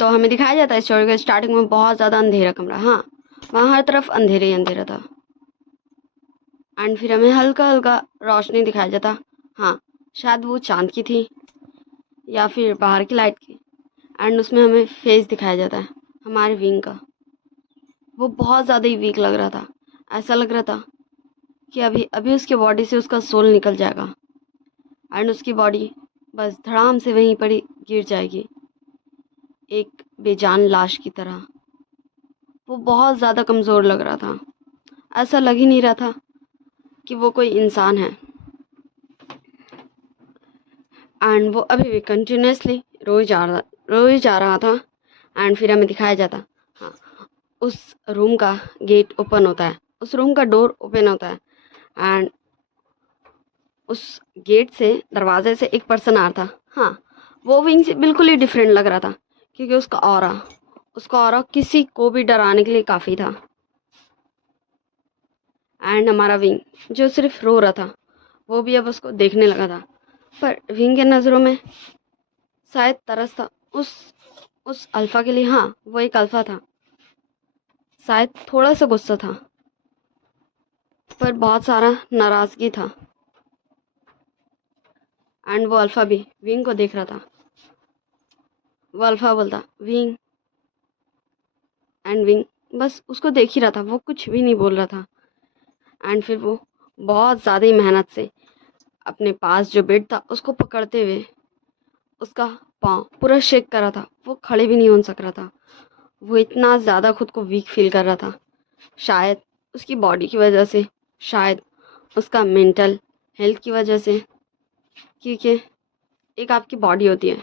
तो हमें दिखाया जाता है स्टोरी के स्टार्टिंग में बहुत ज़्यादा अंधेरा कमरा, हाँ वहाँ हर तरफ अंधेरे ही अंधेरा था। एंड फिर हमें हल्का हल्का रोशनी दिखाया जाता, हाँ शायद वो चांद की थी या फिर बाहर की लाइट की। एंड उसमें हमें फेस दिखाया जाता है हमारे विंग का। वो बहुत ज़्यादा ही वीक लग रहा था, ऐसा लग रहा था कि अभी अभी उसके बॉडी से उसका सोल निकल जाएगा एंड उसकी बॉडी बस धड़ाम से वहीं पर ही गिर जाएगी, एक बेजान लाश की तरह। वो बहुत ज़्यादा कमज़ोर लग रहा था, ऐसा लग ही नहीं रहा था कि वो कोई इंसान है। एंड वो अभी भी कंटिन्यूसली रोई जा रहा था। एंड फिर हमें दिखाया जाता, हाँ उस रूम का गेट ओपन होता है, उस रूम का डोर ओपन होता है एंड उस गेट से, दरवाजे से एक पर्सन आ रहा था। हाँ वो विंग से बिल्कुल ही डिफरेंट लग रहा था, क्योंकि उसका ऑरा किसी को भी डराने के लिए काफ़ी था। एंड हमारा विंग जो सिर्फ रो रहा था, वो भी अब उसको देखने लगा था। पर विंग के नज़रों में शायद तरस था उस अल्फ़ा के लिए। हाँ वो एक अल्फ़ा था, शायद थोड़ा सा गुस्सा था, पर बहुत सारा नाराज़गी था। एंड वो अल्फ़ा भी विंग को देख रहा था। वो अल्फ़ा बोलता विंग, एंड विंग बस उसको देख ही रहा था, वो कुछ भी नहीं बोल रहा था। एंड फिर वो बहुत ज़्यादा ही मेहनत से अपने पास जो बेड था उसको पकड़ते हुए उसका पाँव पूरा शेक कर रहा था, वो खड़े भी नहीं हो सक रहा था। वो इतना ज़्यादा खुद को वीक फील कर रहा था, शायद उसकी बॉडी की वजह से, शायद उसका मेंटल हेल्थ की वजह से। क्योंकि एक आपकी बॉडी होती है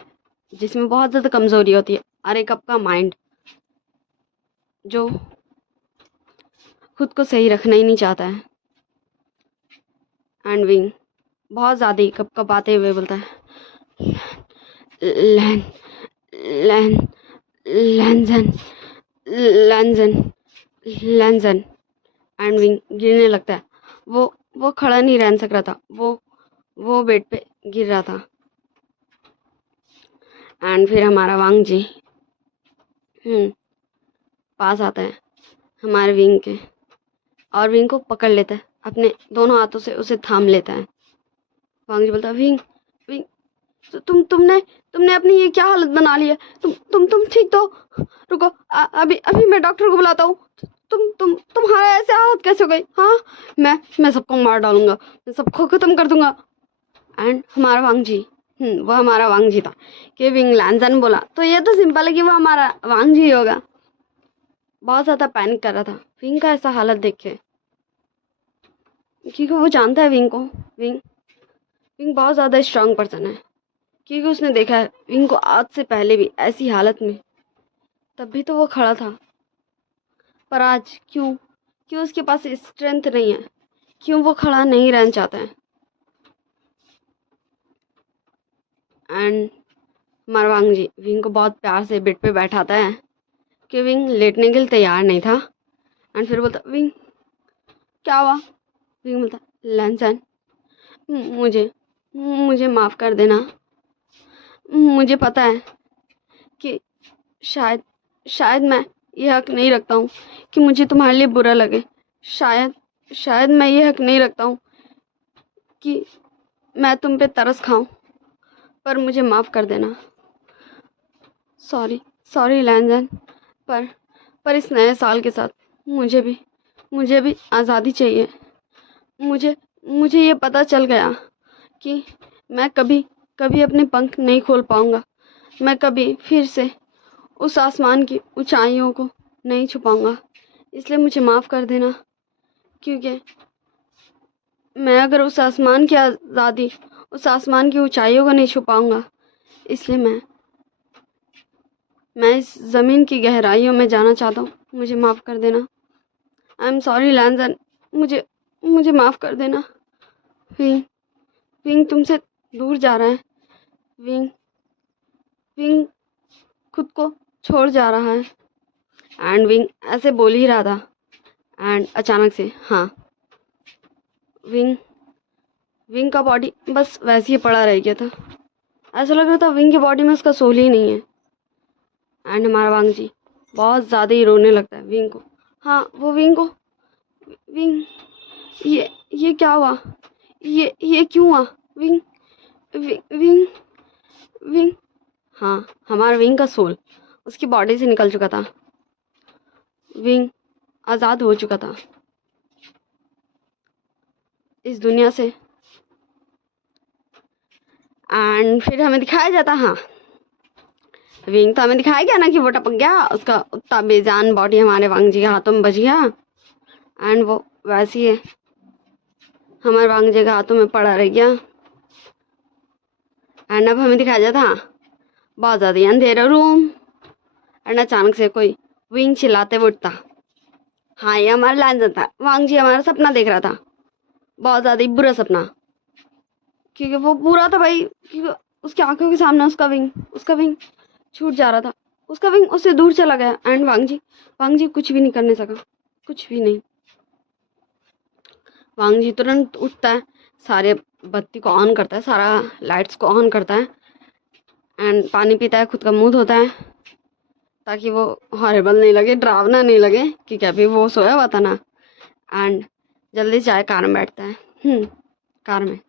जिसमें बहुत ज़्यादा कमज़ोरी होती है, और एक आपका माइंड जो खुद को सही रखना ही नहीं चाहता है। एंड विंग बहुत ज़्यादा ही कपकपाते हुए बोलता है लैन लैन लैंजन लैंजन लैंजन। एंड विंग गिरने लगता है। वो खड़ा नहीं रह सक रहा था, वो बेड पे गिर रहा था। एंड फिर हमारा वांग जी पास आता है हमारे विंग के, और विंग को पकड़ लेता है, अपने दोनों हाथों से उसे थाम लेता है। वांग जी बोलता है विंग विंग, तो तुमने अपनी ये क्या हालत बना ली है? तुम ठीक तो? रुको, अभी अभी मैं डॉक्टर को बुलाता हूँ। तुम्हारा ऐसे हालत कैसे हो गई? हाँ मैं सबको मार डालूंगा, मैं सबको खत्म कर दूंगा। एंड हमारा वांग जी, वो हमारा वांग जी था कि विंग लैंजन बोला तो ये तो सिंपल है कि वो हमारा वांग जी होगा। बहुत ज़्यादा पैनिक कर रहा था विंग का ऐसा हालत देख के, क्योंकि वो जानता है विंग को। विंग विंग बहुत ज़्यादा स्ट्रांग पर्सन है, क्योंकि उसने देखा है विंग को आज से पहले भी ऐसी हालत में, तब भी तो वो खड़ा था। पर आज क्यों क्यों उसके पास स्ट्रेंथ नहीं है, क्यों वो खड़ा नहीं रहना चाहता है? एंड हमारा वांग जी विंग को बहुत प्यार से बेड पे बैठाता है कि विंग लेटने के लिए तैयार नहीं था। एंड फिर बोलता विंग क्या हुआ? विंग बोलता लैंसन, मुझे मुझे माफ़ कर देना। मुझे पता है कि शायद शायद मैं ये हक नहीं रखता हूँ कि मुझे तुम्हारे लिए बुरा लगे। शायद शायद मैं ये हक नहीं रखता हूँ कि मैं तुम पे तरस खाऊं, पर मुझे माफ़ कर देना। सॉरी सॉरी लैंजन, पर इस नए साल के साथ मुझे भी आज़ादी चाहिए। मुझे मुझे ये पता चल गया कि मैं कभी कभी अपने पंख नहीं खोल पाऊंगा, मैं कभी फिर से उस आसमान की ऊंचाइयों को नहीं छुपाऊंगा। इसलिए मुझे माफ़ कर देना, क्योंकि मैं अगर उस आसमान की आज़ादी, उस आसमान की ऊंचाइयों को नहीं छुपाऊंगा, इसलिए मैं इस ज़मीन की गहराइयों में जाना चाहता हूँ। मुझे माफ़ कर देना। आई एम सॉरी लैंजन, मुझे मुझे माफ़ कर देना। विंग विंग तुमसे दूर जा रहा है। विंग विंग खुद को छोड़ जा रहा है। एंड विंग ऐसे बोल ही रहा था, एंड अचानक से हाँ विंग विंग का बॉडी बस वैसे ही पड़ा रह गया था। ऐसा लग रहा था विंग की बॉडी में उसका सोल ही नहीं है। एंड हमारा वांग जी बहुत ज़्यादा ही रोने लगता है विंग को। हाँ वो विंग को, विंग ये क्या हुआ, ये क्यों हुआ विंग, विंग विंग। हाँ हमारा विंग का सोल उसकी बॉडी से निकल चुका था, विंग आज़ाद हो चुका था इस दुनिया से। एंड फिर हमें दिखाया जाता, हाँ विंग तो हमें दिखाया गया ना कि वो टपक गया, उसका उतना बेजान बॉडी हमारे वांग जी के हाथों में बच गया एंड वो वैसी है हमारे वांग जी के हाथों में पड़ा रह गया। एंड अब हमें दिखाया जाता, हाँ बहुत ज़्यादा अंधेरा रूम एंड अचानक से कोई विंग चिल्लाते हुए उठता। हाँ ये हमारा लाइन था, वांग जी हमारा सपना देख रहा था, बहुत ज़्यादा ही बुरा सपना, क्योंकि वो पूरा था भाई, क्योंकि उसकी आंखों के सामने उसका विंग छूट जा रहा था, उसका विंग उससे दूर चला गया एंड वांग जी कुछ भी नहीं करने सका, कुछ भी नहीं। वांग जी तुरंत उठता है, सारे बत्ती को ऑन करता है, सारा लाइट्स को ऑन करता है एंड पानी पीता है, खुद का मुंह धोता है ताकि वो हॉरिबल नहीं लगे, डरावना नहीं लगे, क्योंकि अभी वो सोया हुआ था ना। एंड जल्दी से जाए कार में बैठता है, कार में।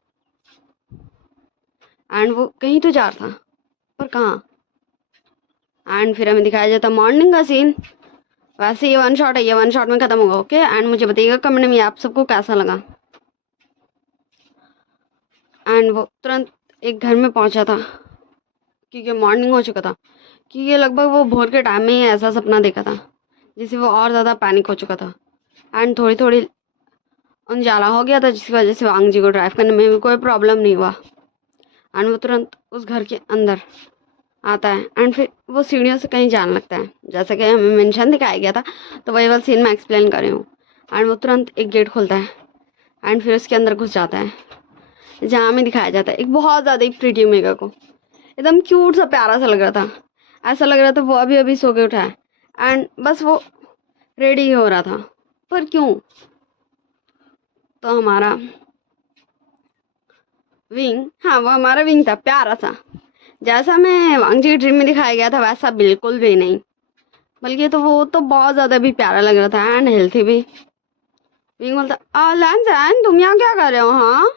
एंड वो कहीं तो जा रहा था पर कहाँ। एंड फिर हमें दिखाया जाता मॉर्निंग का सीन। वैसे ये वन शॉट है, ये वन शॉट में ख़त्म होगा, ओके। एंड मुझे बताइएगा कमेंट में आप सबको कैसा लगा। एंड वो तुरंत एक घर में पहुंचा था क्योंकि मॉर्निंग हो चुका था, क्योंकि लगभग वो भोर के टाइम में ही ऐसा सपना देखा था जिससे वो और ज़्यादा पैनिक हो चुका था एंड थोड़ी थोड़ी उजाला हो गया था, जिसकी वजह से वांग जी को ड्राइव करने में भी कोई प्रॉब्लम नहीं हुआ। एंड वो तुरंत उस घर के अंदर आता है एंड फिर वो सीढ़ियों से कहीं जाने लगता है, जैसे कि हमें मेंशन दिखाया गया था, तो वही वाला सीन मैं एक्सप्लेन कर रही हूँ। एंड वो तुरंत एक गेट खोलता है एंड फिर उसके अंदर घुस जाता है, जहाँ हमें दिखाया जाता है एक बहुत ज़्यादा एक प्रीटी मेगा को, एकदम क्यूट सा प्यारा सा लग रहा था, ऐसा लग रहा था वो अभी अभी सो के उठा है एंड बस वो रेडी हो रहा था। पर क्यों, तो हमारा विंग, हाँ वो हमारा विंग था प्यारा सा, जैसा मैं वांग जी ड्रीम में दिखाया गया था वैसा बिल्कुल भी नहीं, बल्कि तो वो तो बहुत ज़्यादा भी प्यारा लग रहा था एंड हेल्थी भी। विंग बोलता लैंसन तुम यहाँ क्या कर रहे हो, हाँ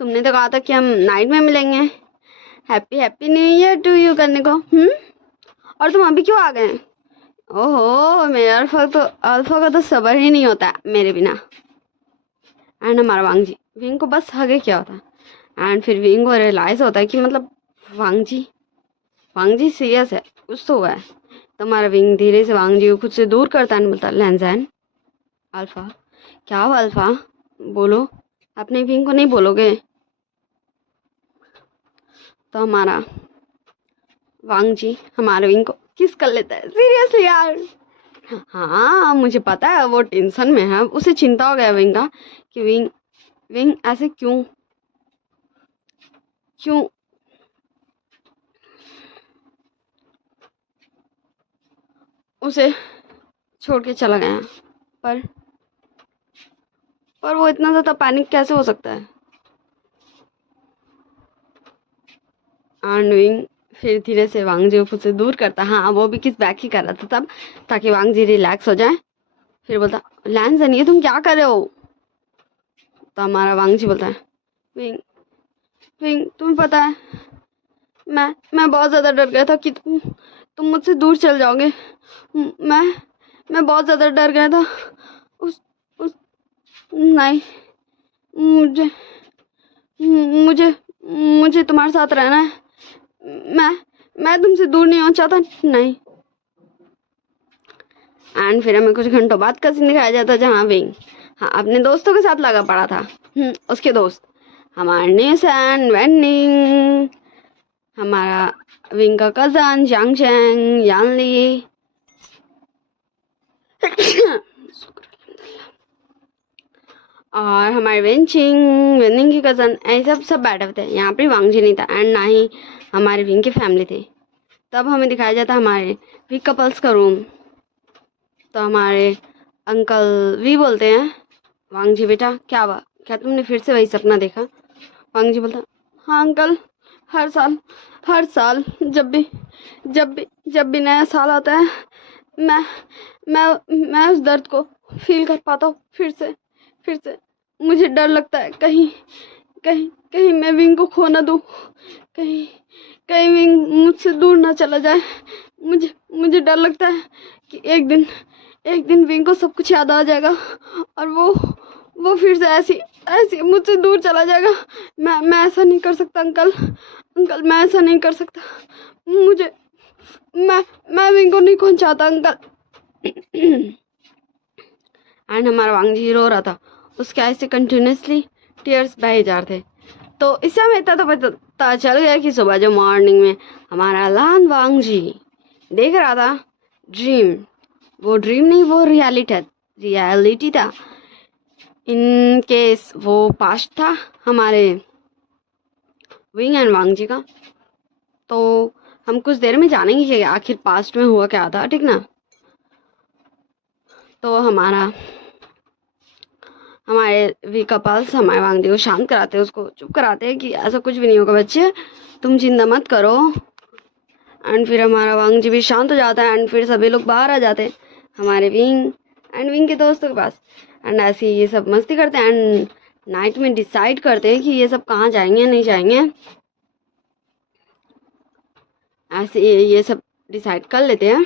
तुमने तो कहा था कि हम नाइट में मिलेंगे, happy happy new year to you करने को, और तुम अभी क्यों आ गए। ओहो मेरे अल्फा का तो सब्र ही नहीं होता मेरे बिना। एंड हमारा वांग जी विंग को बस हगे क्या होता एंड फिर विंग को रियलाइज़ होता है कि मतलब वांग जी सीरियस है, कुछ तो हुआ है। तो हमारा विंग धीरे से वांग जी को खुद से दूर करता है, बोलता लैंसन अल्फा क्या हुआ अल्फा, बोलो, अपने विंग को नहीं बोलोगे। तो हमारा वांग जी हमारे विंग को किस कर लेता है, सीरियसली यार। हाँ मुझे पता है वो टेंशन में है, उसे चिंता हो गया विंग का कि विंग ऐसे क्यों क्यों उसे छोड़ के चला गया। पर वो इतना ज़्यादा पैनिक कैसे हो सकता है। एंड विंग फिर धीरे से वांग जी को खुद से दूर करता, हाँ वो भी किस बैक ही कर रहा था तब, ताकि वांग जी रिलैक्स हो जाए। फिर बोलता लैंसन ये तुम क्या कर रहे हो। तो हमारा वांग जी बोलता है विंग तुम्हें पता है मैं बहुत ज़्यादा डर गया था कि तुम मुझसे दूर चल जाओगे। मैं बहुत ज़्यादा डर गया था। उस नहीं, मुझे मुझे मुझे तुम्हारे साथ रहना है, मैं तुमसे दूर नहीं होना चाहता, नहीं। एंड फिर हमें कुछ घंटों बाद का सीन दिखाया जाता जहाँ विंग, हाँ अपने दोस्तों के साथ लगा पड़ा था। उसके दोस्त हमारे न्यूस एंड वेंडिंग, हमारा विंग का कज़न जांग चैंग यानली और हमारे वेंडिंग की कज़न, ऐसे सब बैठे हुए थे। यहाँ पर वांग जी नहीं था एंड ना ही हमारे विंग की फैमिली थी। तब हमें दिखाया जाता हमारे वी कपल्स का रूम। तो हमारे अंकल वी बोलते हैं वांग जी बेटा क्या हुआ, क्या तुमने फिर से वही सपना देखा। वांग जी बोलता हाँ अंकल, हर साल जब भी नया साल आता है, मैं मैं उस दर्द को फील कर पाता हूँ फिर से। मुझे डर लगता है कहीं कहीं कहीं मैं विंग को खो ना दूँ, कहीं कहीं विंग मुझसे दूर ना चला जाए। मुझे डर लगता है कि एक दिन विंग को सब कुछ याद आ जाएगा और वो फिर से ऐसी मुझसे दूर चला जाएगा। मैं ऐसा नहीं कर सकता अंकल, मैं ऐसा नहीं कर सकता। मुझे मैं विंग को नहीं खोना चाहता अंकल। एंड हमारा वांगजी रो रहा था, उसके आईज से कंटिन्यूसली टीयर्स बहे जा रहे थे। तो इससे हमें इतना तो पता चल गया कि सुबह जो मॉर्निंग में हमारा लान वांगजी देख रहा था ड्रीम, वो ड्रीम नहीं, वो रियलिटी था। इन केस वो पास्ट था हमारे विंग एंड वांगजी का। तो हम कुछ देर में जानेंगे कि आखिर पास्ट में हुआ क्या था, ठीक ना। तो हमारे वी कपल्स हमारे वांगजी को शांत कराते हैं, उसको चुप कराते हैं कि ऐसा कुछ भी नहीं होगा बच्चे, तुम चिंता मत करो। एंड फिर हमारा वांगजी भी शांत हो जाता है एंड फिर सभी लोग बाहर आ जाते हैं हमारे विंग के दोस्तों के पास। एंड ऐसे ही ये सब मस्ती करते हैं एंड नाइट में डिसाइड करते हैं कि ये सब कहाँ जाएंगे नहीं जाएंगे। ऐसे ये सब डिसाइड कर लेते हैं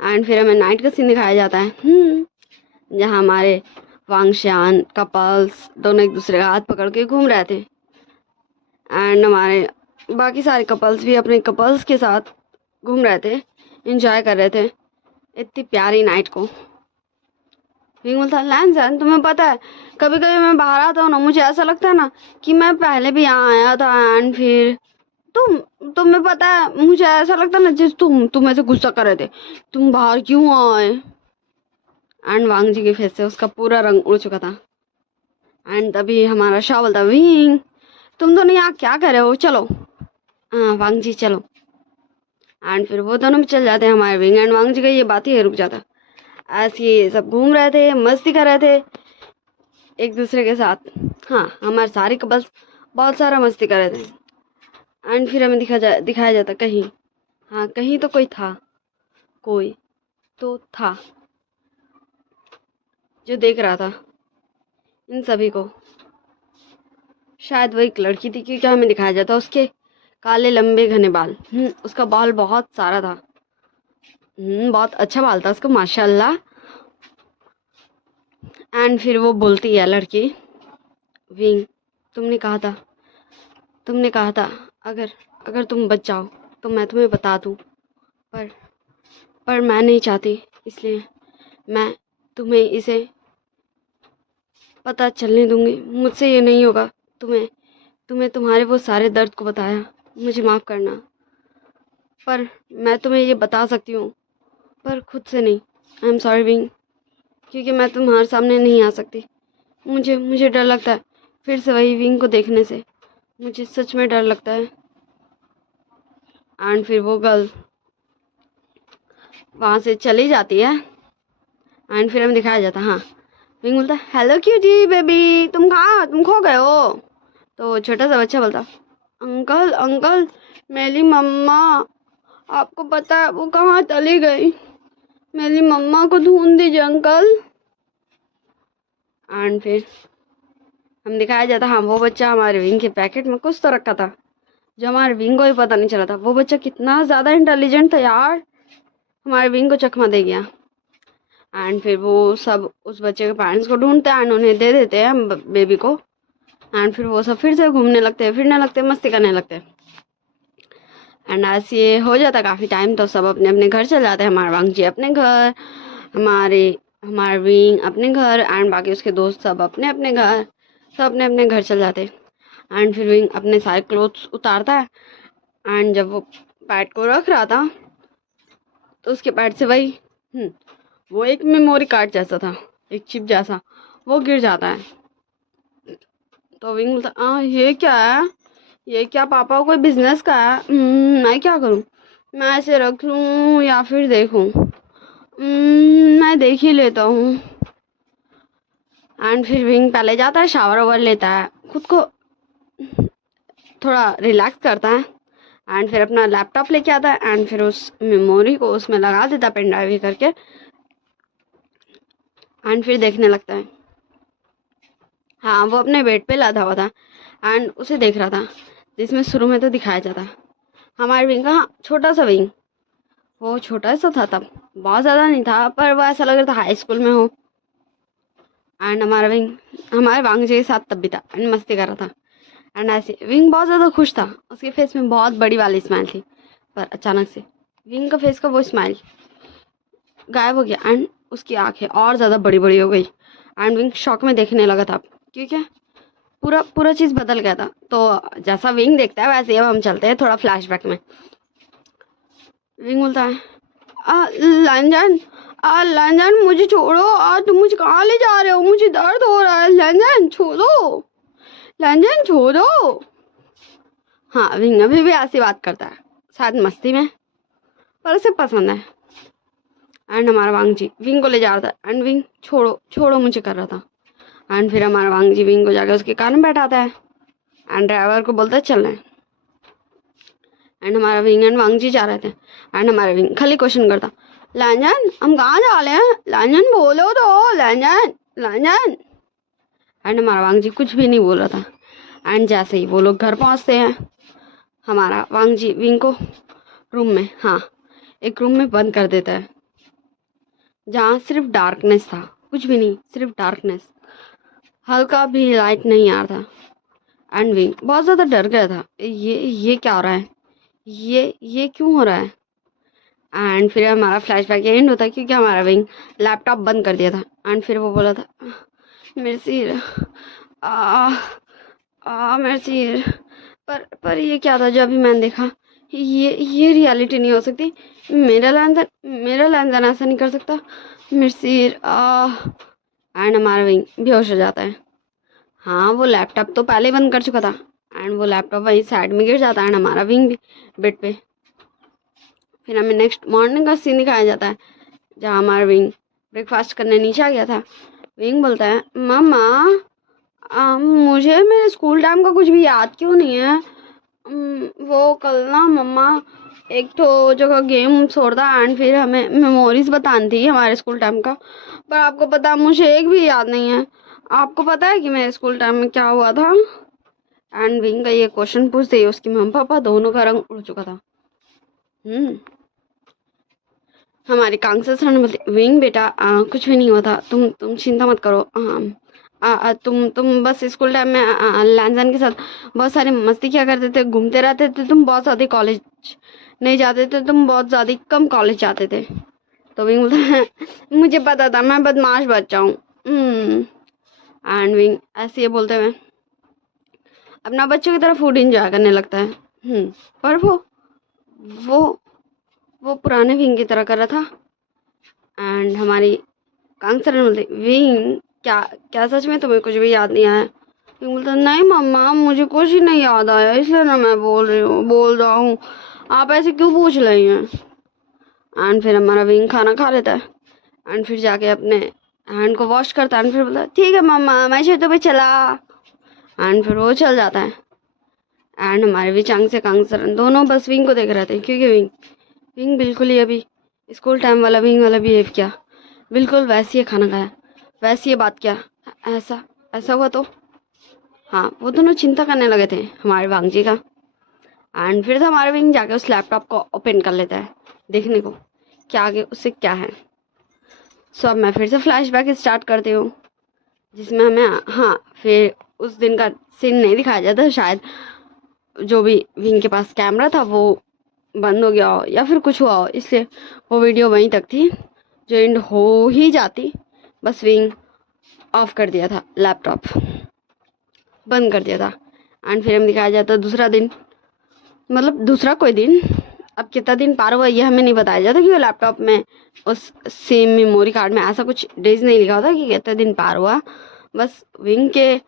एंड फिर हमें नाइट का सीन दिखाया जाता है जहाँ हमारे वांगशान कपल्स दोनों एक दूसरे का हाथ पकड़ के घूम रहे थे एंड हमारे बाकी सारे कपल्स भी अपने कपल्स के साथ घूम रहे थे, एंजॉय कर रहे थे इतनी प्यारी नाइट को। विंग बोलता लैंसन, तुम्हें पता है कभी कभी मैं बाहर आता हूँ ना, मुझे ऐसा लगता है ना कि मैं पहले भी यहाँ आया था एंड फिर तुम्हें पता है मुझे ऐसा लगता है ना जिस तुम ऐसे गुस्सा कर रहे थे, तुम बाहर क्यों आए। एंड वांगजी के फेस से उसका पूरा रंग उड़ चुका था एंड तभी हमारा शाह बोलता विंग तुम दोनों यहाँ क्या कर रहे हो, चलो। हाँ वांगजी चलो। एंड फिर वो दोनों भी चल जाते हैं, हमारे विंग एंड वांगजी का ये बात ही रुक जाता। ऐसे ये सब घूम रहे थे, मस्ती कर रहे थे एक दूसरे के साथ। हाँ हमारे सारे कपल्स बहुत सारा मस्ती कर रहे थे एंड फिर हमें दिखाया जाता कहीं तो कोई था जो देख रहा था इन सभी को। शायद वो एक लड़की थी क्योंकि हमें दिखाया जाता उसके काले लंबे घने बाल। उसका बाल बहुत सारा था, बहुत अच्छा बाल था उसका माशाल्लाह। एंड फिर वो बोलती है लड़की विंग तुमने कहा था अगर तुम बच जाओ तो मैं तुम्हें बता दूं, पर मैं नहीं चाहती, इसलिए मैं तुम्हें इसे पता चलने दूंगी। मुझसे ये नहीं होगा। तुम्हें तुम्हारे वो सारे दर्द को बताया, मुझे माफ़ करना, पर मैं तुम्हें ये बता सकती हूँ पर खुद से नहीं। आई एम सॉरी विंग, क्योंकि मैं तुम्हारे सामने नहीं आ सकती। मुझे डर लगता है फिर से वही विंग को देखने से, मुझे सच में डर लगता है। एंड फिर वो गर्ल वहाँ से चली जाती है एंड फिर हमें दिखाया जाता हाँ विंग बोलता हेलो क्यूटी बेबी, तुम खो गए हो। तो छोटा सा बच्चा बोलता अंकल मेरी मम्मा, आपको पता है वो कहाँ चली गई, मेरी मम्मा को ढूंढ दीजिए अंकल। एंड फिर हम दिखाया जाता हाँ वो बच्चा हमारे विंग के पैकेट में कुछ तो रखा था जो हमारे विंग को भी पता नहीं चला था। वो बच्चा कितना ज़्यादा इंटेलिजेंट था यार, हमारे विंग को चकमा दे गया। एंड फिर वो सब उस बच्चे के पेरेंट्स को ढूंढते हैं एंड उन्हें दे देते हैं बेबी को। एंड फिर वो सब फिर से घूमने लगते हैं, फिरने लगते हैं, मस्ती करने लगते हैं। एंड ऐसे ये हो जाता काफ़ी टाइम, तो सब अपने अपने घर चले जाते हैं। हमारे वांगजी अपने घर, हमारे विंग अपने घर एंड बाकी उसके दोस्त सब अपने अपने घर, सब अपने अपने घर चले जाते हैं। एंड फिर विंग अपने सारे क्लोथ्स उतारता है एंड जब वो पैड को रख रहा था तो उसके पैड से वही वो एक मेमोरी कार्ड जैसा था, एक चिप जैसा, वो गिर जाता है। तो विंग बोलता ये क्या है, ये क्या पापा कोई बिजनेस का है, मैं क्या करूं, मैं ऐसे रख लूं या फिर देखूं, मैं देख ही लेता हूँ। एंड फिर विंग पहले जाता है, शावर ओवर लेता है, खुद को थोड़ा रिलैक्स करता है एंड फिर अपना लैपटॉप लेके आता है एंड फिर उस मेमोरी को उसमें लगा देता है पेन ड्राइव करके एंड फिर देखने लगता है। हाँ, वो अपने बेड पे लदा हुआ था एंड उसे देख रहा था, जिसमें शुरू में तो दिखाया जाता हमारे विंग का, हाँ, छोटा सा विंग। वो छोटा सा था तब, बहुत ज़्यादा नहीं था, पर वो ऐसा लग रहा था हाई स्कूल में हो। एंड हमारा विंग हमारे वांगजी के साथ तब भी था एंड मस्ती कर रहा था एंड ऐसे विंग बहुत ज़्यादा खुश था। उसके फेस में बहुत बड़ी वाली स्माइल थी, पर अचानक से विंग का फेस का वो स्माइल गायब हो गया एंड उसकी आंखें और ज़्यादा बड़ी बड़ी हो गई एंड विंग शॉक में देखने लगा था, क्योंकि पूरा पूरा चीज़ बदल गया था। तो जैसा विंग देखता है वैसे अब हम चलते हैं थोड़ा फ्लैशबैक में। विंग बोलता है, लंजन, लंजन मुझे छोड़ो, तुम मुझे कहाँ ले जा रहे हो, मुझे दर्द हो रहा है, लंजन छोड़ो, लंजन छोड़ो। हाँ, विंग अभी भी ऐसी बात करता है, शायद मस्ती में, पर उसे पसंद है। एंड हमारा वांगजी विंग को ले जा रहा था एंड विंग छोड़ो छोड़ो मुझे कर रहा था एंड फिर हमारा वांगजी विंग को जाकर उसके कान में बैठाता है एंड ड्राइवर को बोलता है चलना है। एंड हमारा विंग एंड वांगजी जा रहे थे एंड हमारा विंग खाली क्वेश्चन करता, लंजन हम कहाँ जा रहे हैं, लंजन बोलो तो, लंजन लंजन। एंड हमारा वांगजी कुछ भी नहीं बोल रहा था एंड जैसे ही वो लोग घर पहुँचते हैं, हमारा वांगजी विंग को रूम में, हाँ, एक रूम में बंद कर देता है, जहाँ सिर्फ डार्कनेस था, कुछ भी नहीं, सिर्फ डार्कनेस, हल्का भी लाइट नहीं आ रहा था। एंड विंग बहुत ज़्यादा डर गया था, ये क्या हो रहा है, ये क्यों हो रहा है। एंड फिर हमारा फ्लैशबैक एंड होता है, क्योंकि हमारा विंग लैपटॉप बंद कर दिया था एंड फिर वो बोला था, मेरे सिर, मेरे सिर, पर ये क्या था जो अभी मैंने देखा, ये रियलिटी नहीं हो सकती, मेरा लैंदन ऐसा नहीं कर सकता, मेरे सिर। एंड हमारा विंग बेहोश हो जाता है। हाँ, वो लैपटॉप तो पहले ही बंद कर चुका था एंड वो लैपटॉप वहीं साइड में गिर जाता है एंड हमारा विंग भी बेड पे। फिर हमें नेक्स्ट मॉर्निंग का सीन दिखाया जाता है, जहाँ हमारा विंग ब्रेकफास्ट करने नीचे आ गया था। विंग बोलता है, मम्मा, मुझे मेरे स्कूल टाइम का कुछ भी याद क्यों नहीं है। वो कल ना मम्मा एक तो जगह गेम छोड़ था एंड फिर हमें मेमोरीज बतानी थी हमारे स्कूल टाइम का, पर आपको पता है मुझे एक भी याद नहीं है। आपको पता है कि मेरे स्कूल टाइम में क्या हुआ था। एंड विंग का ये क्वेश्चन पूछते ही उसकी मम्मी पापा दोनों का रंग उड़ चुका था। हमारे कांगसर सर ने बोलते, विंग बेटा कुछ भी नहीं हुआ था, तुम चिंता मत करो। तुम बस स्कूल टाइम में लैंजन के साथ बहुत सारी मस्ती किया करते थे, घूमते रहते थे, तुम बहुत ज़्यादा कॉलेज नहीं जाते थे, तुम बहुत ज़्यादा कम कॉलेज जाते थे। तो विंग बोलता है, मुझे पता था मैं बदमाश बच्चा हूँ। एंड विंग ऐसे ये बोलते हुए अपना बच्चों की तरह फूड इंजॉय करने लगता है। पर वो पुराने विंग की तरह कर रहा था। एंड हमारी कांगसर ने बोलते, विंग क्या सच में तुम्हें कुछ भी याद नहीं आया। विंग बोलता, नहीं मम्मा मुझे कुछ ही नहीं याद आया, इसलिए ना मैं बोल रहा हूँ, आप ऐसे क्यों पूछ रही हैं। एंड फिर हमारा विंग खाना खा लेता है एंड फिर जाके अपने हैंड को वॉश करता है एंड फिर बोलता है, ठीक है मम्मा मैं छतों पे चला। एंड फिर वो चल जाता है एंड हमारे विचांग से कांगसर दोनों बस विंग को देख रहे थे, क्योंकि विंग बिल्कुल ही अभी स्कूल टाइम वाला विंग वाला बिहेव किया, बिल्कुल वैसे ही खाना खाया, वैसे ही बात किया, ऐसा हुआ। तो हाँ, वो दोनों चिंता करने लगे थे हमारे वांगजी का। एंड फिर से हमारे विंग जाके उस लैपटॉप को ओपन कर लेता है देखने को कि आगे उससे क्या है। सो अब मैं फिर से फ्लैशबैक स्टार्ट करती हूँ, जिसमें हमें, हाँ, फिर उस दिन का सीन नहीं दिखाया जाता, शायद जो भी विंग के पास कैमरा था वो बंद हो गया हो या फिर कुछ हुआ हो, इसलिए वो वीडियो वहीं तक थी जो एंड हो ही जाती, बस विंग ऑफ कर दिया था, लैपटॉप बंद कर दिया था। एंड फिर हम दिखाया जाता दूसरा दिन, मतलब दूसरा कोई दिन, अब कितना दिन पार हुआ ये हमें नहीं बताया जाता, क्योंकि लैपटॉप में उस सेम मेमोरी कार्ड में ऐसा कुछ डेज नहीं लिखा होता कि कितना दिन पार हुआ। बस विंग के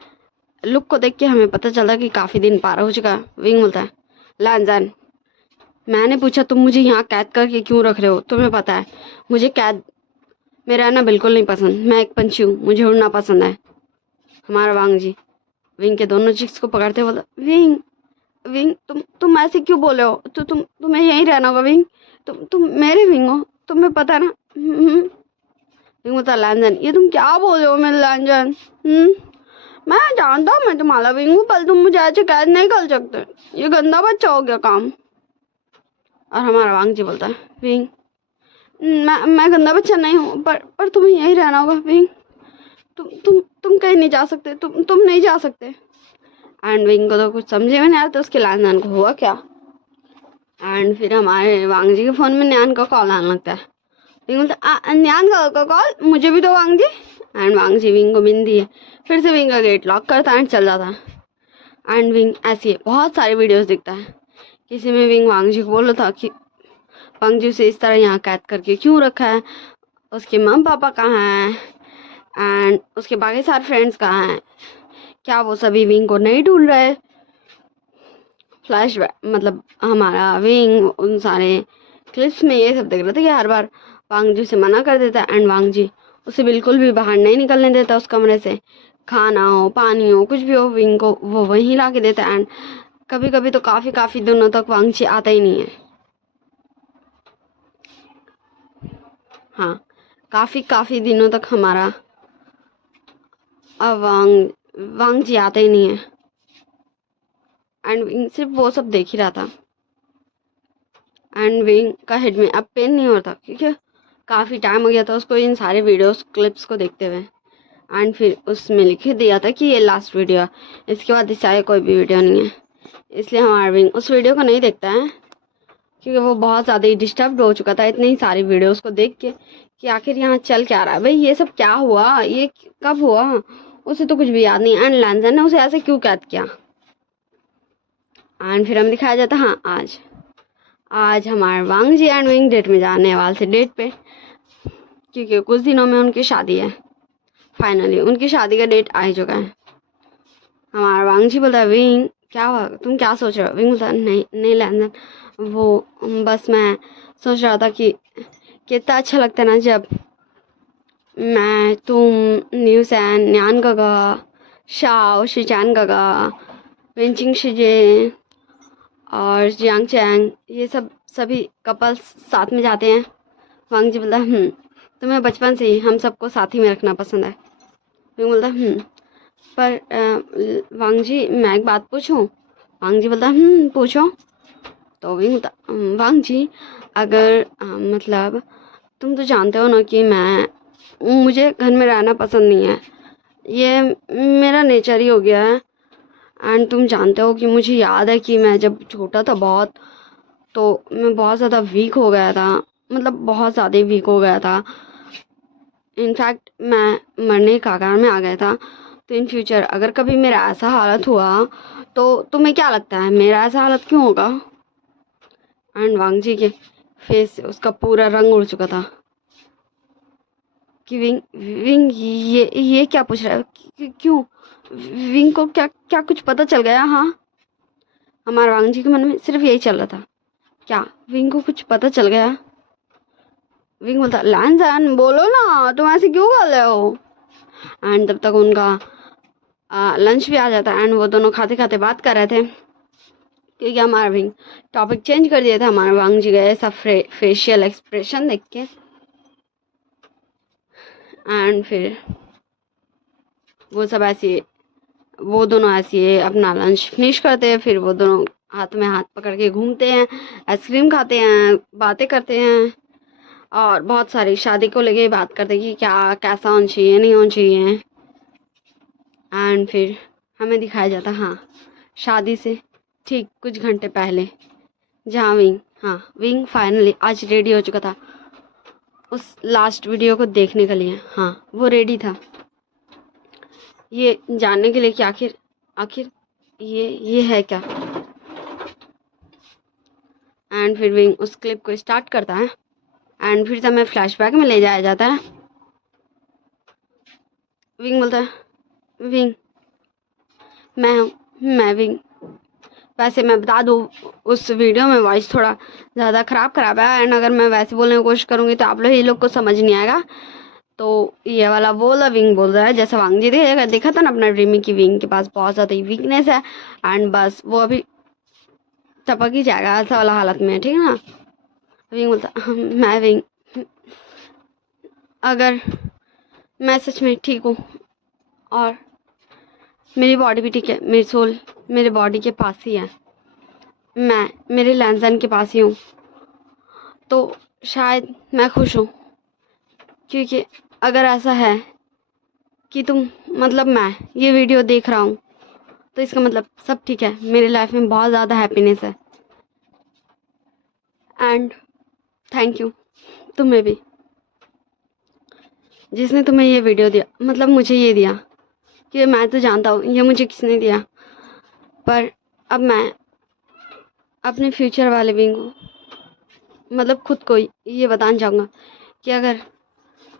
लुक को देख के हमें पता चलता कि काफ़ी दिन पार हो चुका। विंग बोलता है, लैंजन मैंने पूछा तुम मुझे यहाँ कैद करके क्यों रख रहे हो, तुम्हें पता है मुझे कैद में रहना बिल्कुल नहीं पसंद, मैं एक पंछी हूँ, मुझे उड़ना पसंद है। हमारा वांगजी, विंग के दोनों चिक्स को पकड़ते बोला, विंग विंग तुम ऐसे क्यों बोले हो? तो तुम्हें यहीं रहना होगा विंग, तुम मेरे विंग हो, तुम्हें पता है ना। विंग बोलता, लैंजन ये तुम क्या बोल रहे हो मेरे लैंजन? मैं जानता हूँ मैं तुम्हारा विंग हूँ, पर तुम मुझे ऐसे कैद नहीं कर सकते, ये गंदा बच्चा हो गया काम। और हमारा वांग जी बोलता है, विंग मैं गंदा बच्चा नहीं हूँ, पर तुम्हें यहीं रहना होगा विंग, तुम कहीं नहीं जा सकते, तुम नहीं जा सकते। एंड विंग को तो कुछ समझे में नहीं आता उसके लैंजन को हुआ क्या। एंड फिर हमारे वांग जी के फोन में न्यान का कॉल आने लगता है। विंग बोलता, न्यान का कॉल, मुझे भी दो वांग जी। एंड वांग जी विंग को बिंदी है, फिर से विंग का गेट लॉक करता है एंड चल जाता है। एंड विंग ऐसी है बहुत सारी वीडियोस दिखता है, किसी में विंग वांग जी को बोल रहा था कि वांग जी उसे इस तरह यहाँ कैद करके क्यों रखा है, उसके मम्मी पापा कहाँ हैं एंड उसके बाकी सारे फ्रेंड्स कहाँ हैं, क्या वो सभी विंग को नहीं ढूंढ रहे। फ्लैश मतलब हमारा विंग उन सारे क्लिप्स में ये सब देख रहा था कि हर बार वांग जी उसे मना कर देता है एंड वांग जी उसे बिल्कुल भी बाहर नहीं निकलने देता उस कमरे से। खाना हो, पानी हो, कुछ भी हो, विंग को वो वहीं ला के देता है। एंड कभी कभी तो काफ़ी दिनों तक वांग जी आता ही नहीं है। हाँ, काफ़ी दिनों तक हमारा वांग जी आता ही नहीं है। एंड विंग सिर्फ वो सब देख ही रहा था। एंड विंग का हेड में अब पेन नहीं होता क्योंकि काफ़ी टाइम हो गया था उसको इन सारे वीडियोस क्लिप्स को देखते हुए। एंड फिर उसमें लिख दिया था कि ये लास्ट वीडियो है, इसके बाद इससे आगे कोई भी वीडियो नहीं है। इसलिए हमारा विंग उस वीडियो को नहीं देखता है क्योंकि वो बहुत ज़्यादा ही डिस्टर्ब हो चुका था इतनी ही सारी वीडियोस को देख के कि आखिर यहाँ चल क्या रहा है, भाई ये सब क्या हुआ, ये कब हुआ, उसे तो कुछ भी याद नहीं। एंड लैंजन ने उसे ऐसे क्यों कैद किया। एंड फिर हम दिखाया जाता, हाँ आज हमारे वांग जी एंड विंग डेट में जाने वाले थे, डेट पे, क्योंकि कुछ दिनों में उनकी शादी है। फाइनली उनकी शादी का डेट आ ही चुका है। हमारा वांग जी बोलता है, विंग क्या हुआ, तुम क्या सोच रहे हो? विंग बोलता है, नहीं लैंजन, वो बस मैं सोच रहा था कि कितना अच्छा लगता है ना जब मैं, तुम, न्यूसैन, न्यान काका, शाओ, शिचान काका, विंचिंग शिजे और जियांग चैंग, ये सभी कपल्स साथ में जाते हैं। वांग जी बोलता, तुम्हें बचपन से ही हम सबको साथ ही में रखना पसंद है। विंग बोलता, पर वांग जी मैं एक बात पूछूं? वांग जी बोलता, पूछो। तो विंग बोलता, वांग जी अगर मतलब तुम तो जानते हो ना कि मुझे घर में रहना पसंद नहीं है, ये मेरा नेचर ही हो गया है। एंड तुम जानते हो कि मुझे याद है कि मैं जब छोटा था बहुत, तो मैं बहुत ज़्यादा वीक हो गया था, मतलब बहुत ज़्यादा वीक हो गया था। इनफैक्ट मैं मरने के कगार में आ गया था। तो इन फ्यूचर अगर कभी मेरा ऐसा हालत हुआ तो तुम्हें क्या लगता है मेरा ऐसा हालत क्यों होगा? एंड वांग जी के फेस से उसका पूरा रंग उड़ चुका था कि विंग ये क्या पूछ रहा है, क्यों? विंग को क्या कुछ पता चल गया? हाँ, हमारे वांग जी के मन में सिर्फ यही चल रहा था, क्या विंग को कुछ पता चल गया? विंग बोलता, लैंजन बोलो ना, तुम ऐसे क्यों कर रहे हो? एंड तब तक उनका लंच भी आ जाता है एंड वो दोनों खाते खाते बात कर रहे थे क्योंकि हमारा विंग टॉपिक चेंज कर दिया था। हमारे वांग जी गए सब फेशियल एक्सप्रेशन देख के। एंड फिर वो दोनों ऐसे अपना लंच फिनिश करते हैं। फिर वो दोनों हाथ में हाथ पकड़ के घूमते हैं, आइसक्रीम खाते हैं, बातें करते हैं और बहुत सारी शादी को लेके बात करते हैं कि क्या कैसा होना चाहिए, नहीं होना चाहिए। एंड फिर हमें दिखाया जाता, हाँ, शादी से ठीक कुछ घंटे पहले, जहाँ विंग फाइनली आज रेडी हो चुका था उस लास्ट वीडियो को देखने के लिए। हाँ, वो रेडी था ये जानने के लिए कि आखिर ये है क्या। एंड फिर विंग उस क्लिप को स्टार्ट करता है एंड फिर से हमें फ्लैशबैक में ले जाया जाता है। विंग बोलता है, विंग मैं विंग, वैसे मैं बता दूँ उस वीडियो में वॉइस थोड़ा ज़्यादा ख़राब है एंड अगर मैं वैसे बोलने की कोशिश करूँगी तो आप लोग ये लोग को समझ नहीं आएगा, तो ये वाला वो वाला विंग बोल रहा है, जैसे वांग जी देखा था ना अपना ड्रीमी की विंग के पास बहुत ज़्यादा ही वीकनेस है एंड बस वो अभी टपक ही जाएगा ऐसा वाला हालत में है, ठीक है ना। विंग बोलता मैं विंग, अगर मैं सच में ठीक हूँ और मेरी बॉडी भी ठीक है, मेरी सोल मेरे बॉडी के पास ही है, मैं मेरे लैंसन के पास ही हूँ, तो शायद मैं खुश हूँ। क्योंकि अगर ऐसा है कि तुम मतलब मैं ये वीडियो देख रहा हूँ तो इसका मतलब सब ठीक है, मेरी लाइफ में बहुत ज़्यादा हैप्पीनेस है। एंड थैंक यू तुम्हें भी, जिसने तुम्हें ये वीडियो दिया, मतलब मुझे ये दिया, कि मैं तो जानता हूँ ये मुझे किसने दिया, पर अब मैं अपने फ्यूचर वाले विंग को मतलब खुद को ये बताना चाहूँगा कि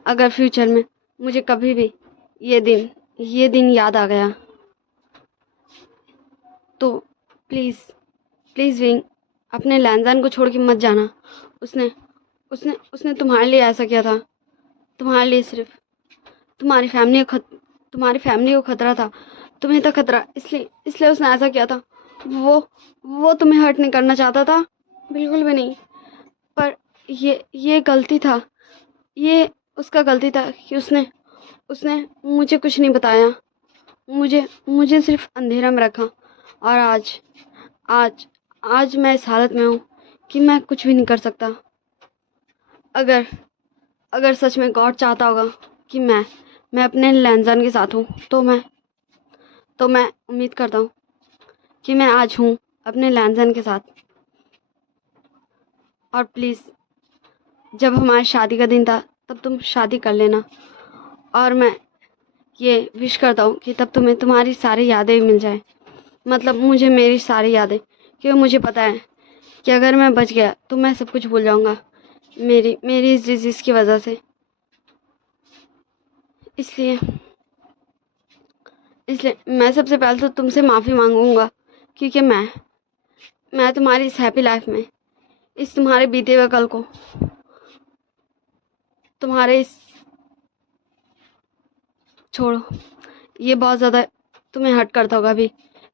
अगर फ्यूचर में मुझे कभी भी ये दिन याद आ गया तो प्लीज़ विंग अपने लैंजान को छोड़ के मत जाना। उसने उसने उसने तुम्हारे लिए ऐसा किया था, तुम्हारे लिए सिर्फ तुम्हारी फैमिली को खतरा था, तुम्हें तो खतरा, इसलिए उसने ऐसा किया था। वो तुम्हें हर्ट नहीं करना चाहता था, बिल्कुल भी नहीं। पर ये गलती था, ये उसका गलती था कि उसने मुझे कुछ नहीं बताया, मुझे सिर्फ अंधेरा में रखा। और आज मैं इस हालत में हूँ कि मैं कुछ भी नहीं कर सकता। अगर सच में गॉड चाहता होगा कि मैं अपने लैंजान के साथ हूँ तो मैं उम्मीद करता हूँ कि मैं आज हूँ अपने लैंजान के साथ। और प्लीज़ जब हमारी शादी का दिन था तब तुम शादी कर लेना, और मैं ये विश करता हूँ कि तब तुम्हें तुम्हारी सारी यादें मिल जाए, मतलब मुझे मेरी सारी यादें, क्योंकि मुझे पता है कि अगर मैं बच गया तो मैं सब कुछ भूल जाऊँगा मेरी इस डिजीज़ की वजह से। इसलिए मैं सबसे पहले तो तुमसे माफ़ी मांगूंगा, क्योंकि मैं तुम्हारी इस हैप्पी लाइफ में, इस तुम्हारे बीते हुए कल को, तुम्हारे इस छोड़ो, ये बहुत ज़्यादा तुम्हें हर्ट करता होगा। अभी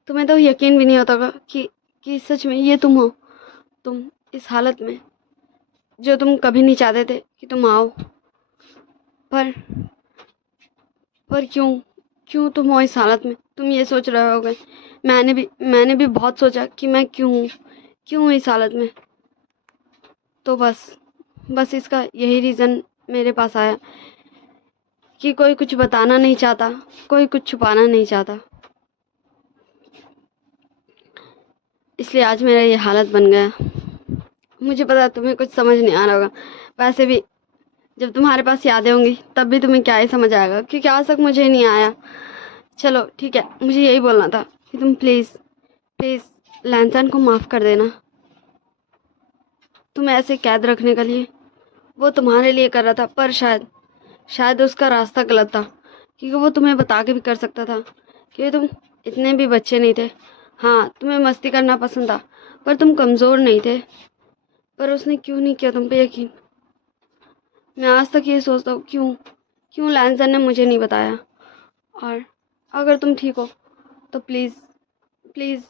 तुम्हें तो यकीन भी नहीं होता होगा कि सच में ये तुम हो, तुम इस हालत में जो तुम कभी नहीं चाहते थे कि तुम आओ, पर क्यों तुम हो इस हालत में, तुम ये सोच रहे होगे। मैंने भी बहुत सोचा कि मैं क्यों हूँ इस हालत में। तो बस इसका यही रीज़न मेरे पास आया कि कोई कुछ बताना नहीं चाहता, कोई कुछ छुपाना नहीं चाहता, इसलिए आज मेरा ये हालत बन गया। मुझे पता तुम्हें कुछ समझ नहीं आ रहा होगा, वैसे भी जब तुम्हारे पास यादें होंगी तब भी तुम्हें क्या ही समझ आएगा, क्योंकि आज तक मुझे नहीं आया। चलो ठीक है, मुझे यही बोलना था कि तुम प्लीज़ लैंसन को माफ़ कर देना। तुम्हें ऐसे कैद रखने के लिए वो तुम्हारे लिए कर रहा था, पर शायद उसका रास्ता गलत था, क्योंकि वो तुम्हें बता के भी कर सकता था कि तुम इतने भी बच्चे नहीं थे। हाँ, तुम्हें मस्ती करना पसंद था, पर तुम कमज़ोर नहीं थे। पर उसने क्यों नहीं किया तुम पे यकीन। मैं आज तक ये सोचता हूँ क्यों लैंसन ने मुझे नहीं बताया। और अगर तुम ठीक हो तो प्लीज़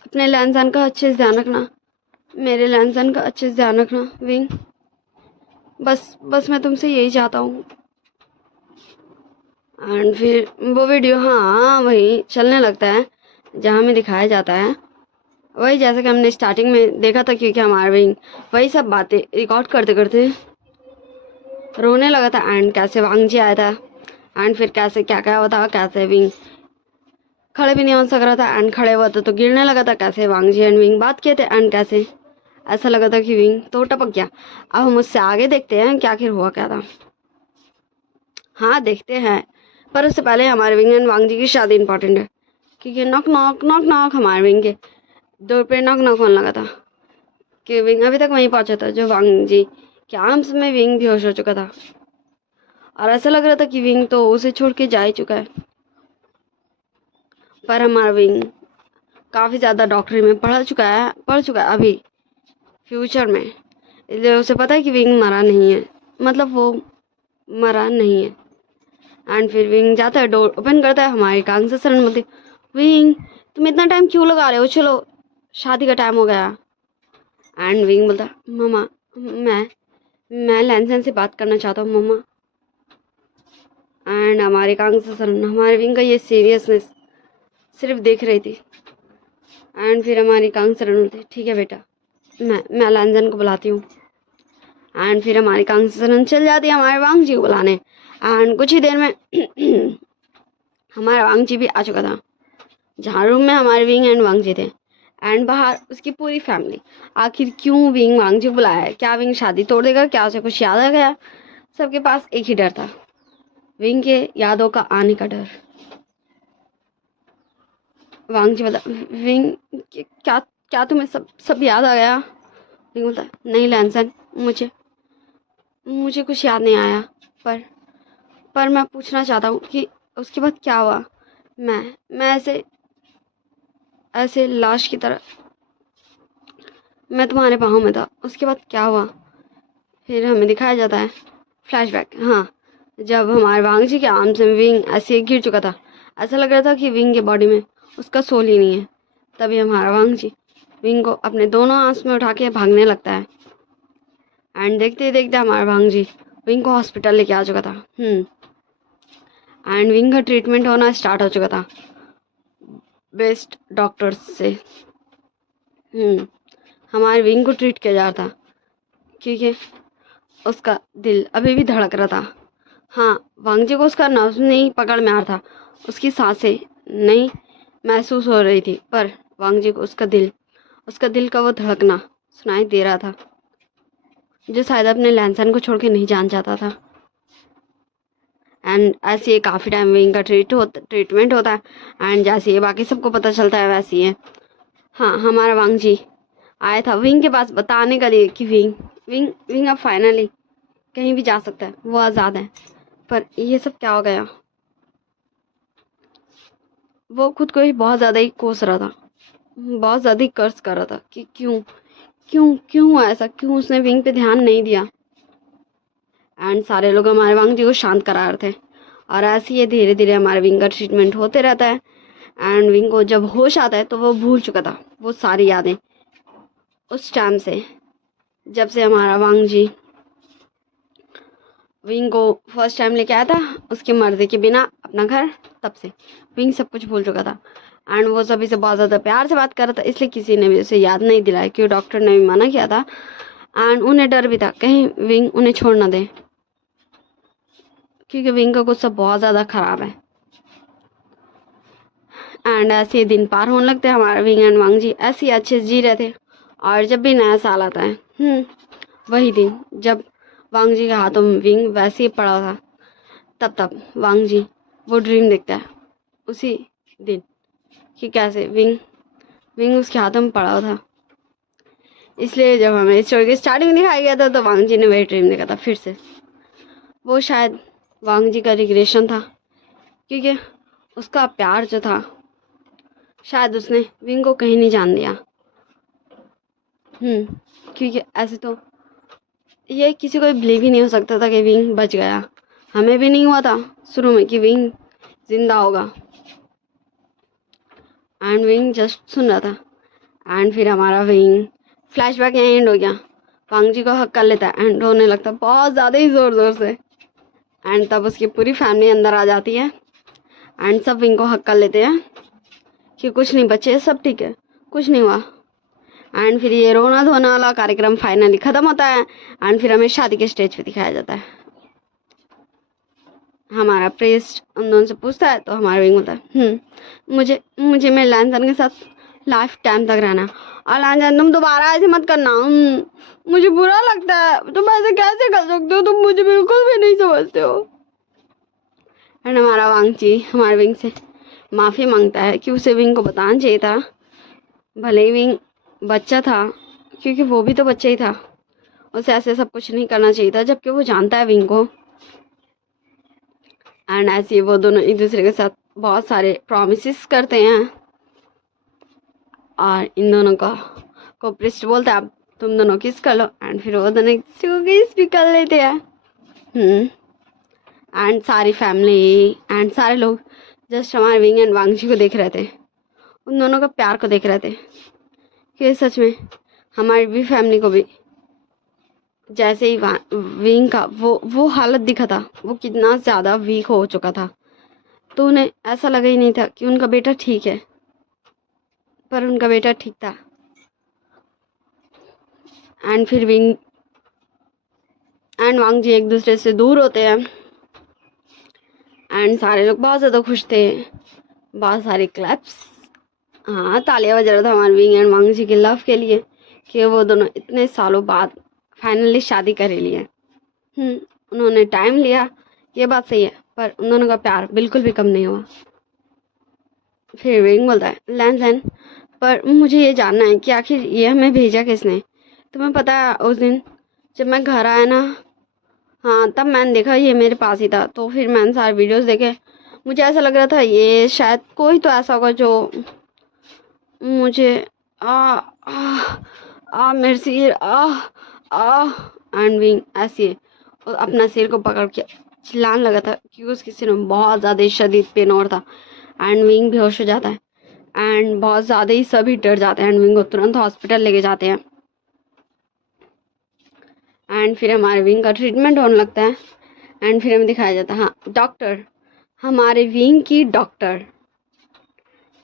अपने लैंसन का अच्छे से ध्यान रखना, मेरे लैंसन का अच्छे से ध्यान रखना विंग। बस मैं तुमसे यही चाहता हूँ। एंड फिर वो वीडियो हाँ वही चलने लगता है जहाँ में दिखाया जाता है, वही जैसे कि हमने स्टार्टिंग में देखा था, क्योंकि हमारा विंग वही सब बातें रिकॉर्ड करते करते रोने लगा था। एंड कैसे वांग जी आया था, एंड फिर कैसे क्या क्या हुआ था, कैसे विंग खड़े भी नहीं हो सक रहा था, एंड खड़े हुआ तो गिरने लगा था, कैसे वांग जी एंड विंग बात किए थे, एंड कैसे ऐसा लगा था कि विंग तो टपक गया। अब हम उससे आगे देखते हैं कि आखिर हुआ क्या था। हाँ देखते हैं, पर उससे पहले हमारे विंग एंड वांग जी की शादी इंपॉर्टेंट है, क्योंकि नॉक नॉक नॉक नॉक हमारे विंग के डोर पे नॉक नॉक होने लगा था कि विंग अभी तक वहीं पहुंचा था, जो वांग जी के आर्म्स में विंग बेहोश हो चुका था, और ऐसा लग रहा था कि विंग तो उसे छोड़ के जा ही चुका है। पर हमारा विंग काफ़ी ज़्यादा डॉक्टरी में पढ़ चुका है अभी फ्यूचर में, इसलिए उसे पता है कि विंग मरा नहीं है, मतलब वो मरा नहीं है। एंड फिर विंग जाता है, डोर ओपन करता है, हमारी कांग से सरन बोलती, विंग तुम इतना टाइम क्यों लगा रहे हो, चलो शादी का टाइम हो गया। एंड विंग बोलता, मम्मा मैं लैंसन से बात करना चाहता हूँ मम्मा। एंड हमारी कांग से सरन हमारे विंग का ये सीरियसनेस सिर्फ देख रही थी। एंड फिर हमारी कांग सरन बोलती, ठीक है बेटा, मैं लैंसन को बुलाती हूँ। एंड फिर हमारी कांग सरन चल जाती है हमारे वांग जी को बुलाने। एंड कुछ ही देर में हमारा वांग जी भी आ चुका था, जहाँ रूम में हमारे विंग एंड वांग जी थे। एंड बाहर उसकी पूरी फैमिली। आखिर क्यों विंग वांग जी को बुलाया है? क्या विंग शादी तोड़ देगा? क्या उसे कुछ याद आ गया? सबके पास एक ही डर था, विंग के यादों का आने का डर। वांग जी बोला, विंग क्या क्या तुम्हें सब याद आ गया? विंग बोलता, नहीं लैंसन, मुझे कुछ याद नहीं आया, पर मैं पूछना चाहता हूँ कि उसके बाद क्या हुआ? मैं ऐसे लाश की तरह मैं तुम्हारे पाँव में था, उसके बाद क्या हुआ? फिर हमें दिखाया जाता है फ्लैशबैक। हाँ, जब हमारे वांग जी के आर्म से विंग ऐसे गिर चुका था, ऐसा लग रहा था कि विंग के बॉडी में उसका सोल ही नहीं है। तभी हमारा वांग जी विंग को अपने दोनों आंस में उठा के भागने लगता है। एंड देखते देखते हमारा वांग जी विंग को हॉस्पिटल लेके आ चुका था। एंड विंग का ट्रीटमेंट होना स्टार्ट हो चुका था बेस्ट डॉक्टर्स से। हमारे विंग को ट्रीट किया जा रहा था क्योंकि उसका दिल अभी भी धड़क रहा था। हाँ, वांग जी को उसका नर्व नहीं पकड़ में आ रहा था, उसकी सांसें नहीं महसूस हो रही थी, पर वांग जी को उसका दिल का वो धड़कना सुनाई दे रहा था, जो शायद अपने लैंसन को छोड़ के नहीं जान चाहता था। एंड ऐसे ही काफ़ी टाइम विंग का ट्रीटमेंट होता है। एंड जैसे ये बाकी सबको पता चलता है वैसे ही है। हाँ, हमारा वांग जी आया था विंग के पास बताने के लिए कि विंग अब फाइनली कहीं भी जा सकता है, वो आज़ाद है। पर ये सब क्या हो गया? वो खुद को ही बहुत ज़्यादा ही कोस रहा था, बहुत ज़्यादा ही कर्ज कर रहा था कि क्यों हुआ ऐसा, क्यों उसने विंग पे ध्यान नहीं दिया। एंड सारे लोग हमारे वांग जी को शांत करा रहे थे। और ऐसे ही धीरे धीरे हमारे विंग का ट्रीटमेंट होते रहता है। एंड विंग को जब होश आता है तो वो भूल चुका था वो सारी यादें उस टाइम से, जब से हमारा वांग जी विंग को फर्स्ट टाइम लेके आया था उसकी मर्जी के बिना अपना घर, तब से विंग सब कुछ भूल चुका था। एंड वो सभी से बहुत ज़्यादा प्यार से बात कर रहा था, इसलिए किसी ने भी उसे याद नहीं दिलाया, क्योंकि डॉक्टर ने भी मना किया था। एंड उन्हें डर भी था कहीं विंग उन्हें छोड़ ना दे, क्योंकि विंग का गुस्सा बहुत ज़्यादा ख़राब है। एंड ऐसे दिन पार होने लगते हैं, हमारा विंग एंड वांग जी ऐसे ही अच्छे से जी रहे थे। और जब भी नया साल आता है, वही दिन जब वांग जी के हाथों में विंग वैसे ही पड़ा था, तब वांग जी वो ड्रीम देखता है उसी दिन कि कैसे विंग उसके हाथों में पड़ा था। इसलिए जब हमें स्टोरी की स्टार्टिंग दिखाया गया था तो वांग जी ने वही ड्रीम देखा था फिर से। वो शायद वांग जी का रिग्रेशन था, क्योंकि उसका प्यार जो था शायद उसने विंग को कहीं नहीं जान दिया। क्योंकि ऐसे तो ये किसी को बिलीव ही नहीं हो सकता था कि विंग बच गया। हमें भी नहीं हुआ था शुरू में कि विंग जिंदा होगा। एंड विंग जस्ट सुन रहा था। एंड फिर हमारा विंग फ्लैशबैक एंड हो गया, वांग जी को हक कर लेता है एंड रोने लगता है बहुत ज़्यादा ही ज़ोर से। एंड तब उसकी पूरी फैमिली अंदर आ जाती है एंड सब विंग को हक कर लेते हैं कि कुछ नहीं बच्चे, सब ठीक है, कुछ नहीं हुआ। एंड फिर ये रोना धोना वाला कार्यक्रम फाइनली ख़त्म होता है। एंड फिर हमें शादी के स्टेज पे दिखाया जाता है। हमारा प्रेस्ट उन दोनों से पूछता है तो हमारा विंग बोलता है मुझे मेरे लैंसन के साथ लाइफ टाइम तक रहना। और लैंसन तुम दोबारा ऐसे मत करना, मुझे बुरा लगता है, तुम ऐसे कैसे कर सकते हो, तुम मुझे बिल्कुल भी नहीं समझते हो। एंड हमारा वांग जी हमारे विंग से माफ़ी मांगता है कि उसे विंग को बताना चाहिए था, भले ही विंग बच्चा था, क्योंकि वो भी तो बच्चा ही था, उसे ऐसे सब कुछ नहीं करना चाहिए था, जबकि वो जानता है विंग को। एंड ऐसे ही वो दोनों एक दूसरे के साथ बहुत सारे प्रॉमिसेस करते हैं। और इन दोनों को प्रिस्ट बोलता है अब तुम दोनों किस कर लो। एंड फिर वो दोनों किस भी कर लेते हैं। एंड सारी फैमिली एंड सारे लोग जस्ट हमारे विंग एंड वांगजी को देख रहे थे, उन दोनों का प्यार को देख रहे थे कि सच में हमारी भी फैमिली को भी जैसे ही विंग का वो हालत दिखा था, वो कितना ज़्यादा वीक हो चुका था, तो उन्हें ऐसा लगा ही नहीं था कि उनका बेटा ठीक है, पर उनका बेटा ठीक था। एंड फिर विंग एंड वांगजी एक दूसरे से दूर होते हैं एंड सारे लोग बहुत ज़्यादा खुश थे, बहुत सारे क्लैप्स, हाँ तालियां बज रहा था हमारे विंग एंड वांगजी के लव के लिए कि वो दोनों इतने सालों बाद फाइनली शादी कर लिए। उन्होंने टाइम लिया, ये बात सही है, पर उन दोनों का प्यार बिल्कुल भी कम नहीं हुआ। फिर विंग बोलता है लैंसन, पर मुझे ये जानना है कि आखिर ये हमें भेजा किसने। तुम्हें पता है उस दिन जब मैं घर आया ना, हाँ तब मैंने देखा ये मेरे पास ही था, तो फिर मैंने सारे वीडियोस देखे, मुझे ऐसा लग रहा था ये शायद कोई तो ऐसा होगा जो मुझे आ आ आ मेरे सिर आ एंड विंग ऐसे और अपना सिर को पकड़ के चिल्लाने लगा था क्योंकि उसके सिर में बहुत ज़्यादा शदीद पेन और था। एंड विंग बेहोश हो जाता है एंड बहुत ज़्यादा ही सभी डर जाते हैं एंड विंग को तुरंत हॉस्पिटल लेके जाते हैं। एंड फिर हमारे विंग का ट्रीटमेंट होने लगता है एंड फिर हमें दिखाया जाता है हाँ डॉक्टर, हमारे विंग की डॉक्टर,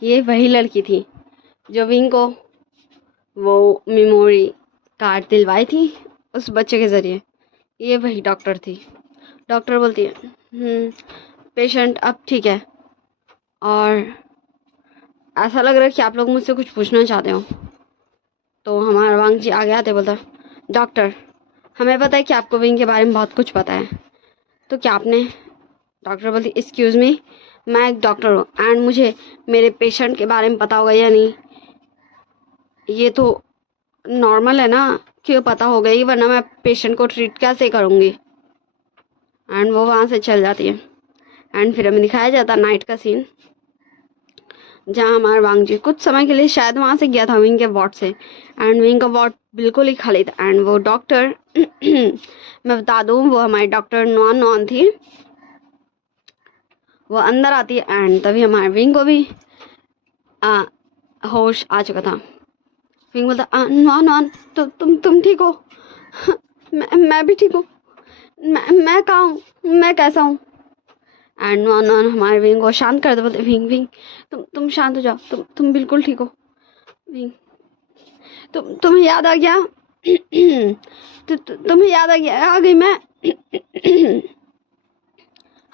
ये वही लड़की थी जो विंग को वो मेमोरी कार्ड दिलवाई थी उस बच्चे के ज़रिए, ये वही डॉक्टर थी। डॉक्टर बोलती है पेशेंट अब ठीक है और ऐसा लग रहा है कि आप लोग मुझसे कुछ पूछना चाहते हो। तो हमारा वांगजी आगे आते बोलता डॉक्टर, हमें पता है कि आपको विंग के बारे में बहुत कुछ पता है, तो क्या आपने। डॉक्टर बोलती एक्सक्यूज़ मी, मैं एक डॉक्टर हूँ एंड मुझे मेरे पेशेंट के बारे में पता होगा या नहीं, ये तो नॉर्मल है ना, क्यों पता होगा ही, वरना मैं पेशेंट को ट्रीट कैसे करूँगी। एंड वो वहाँ से चल जाती है एंड फिर हमें दिखाया जाता नाइट का सीन जहाँ हमारा वांगजी कुछ समय के लिए शायद वहाँ से गया था विंग के वार्ड से एंड विंग का वार्ड बिल्कुल ही खाली था एंड वो डॉक्टर मैं बता दूँ वो हमारी डॉक्टर नॉन थी, वो अंदर आती है एंड तभी हमारे विंग को भी होश आ चुका था। विंग बोलता नॉन तो तुम ठीक हो। मैं भी ठीक हूँ, मैं कहाँ हूँ, मैं कैसा हूँ। एंड नॉन हमारे विंग को शांत कर दे, बोलते विंग तुम शांत हो जाओ, तुम बिल्कुल ठीक हो। विंग तुम्हें याद आ गया तुम्हें याद आ गई मैं